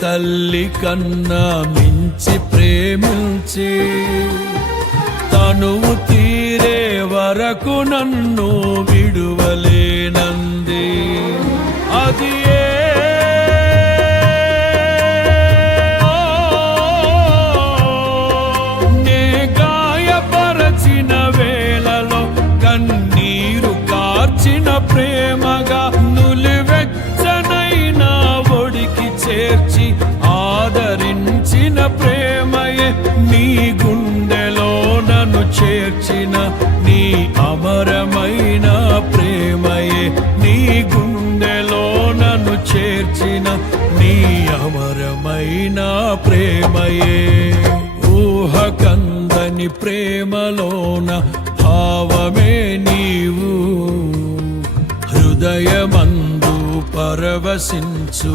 తల్లి కన్నా మించి ప్రేమించి తనువు తీరే వరకు నన్ను విడువలేనంది. అది నే గాయపరచిన వేళలో కన్నీరు కార్చిన ప్రేమగా నులివెచ్చనైన ఒడికి చేర్చి ఆదరించిన ప్రేమయే నీ గుండెలో నన్ను చేర్చిన నీ అమరమైన ప్రేమయే నీ గుండెలో నన్ను చేర్చిన నీ అమరమైన ప్రేమయే. ఊహకందని ప్రేమలోన భావమే నీవు హృదయమందు పరవశించు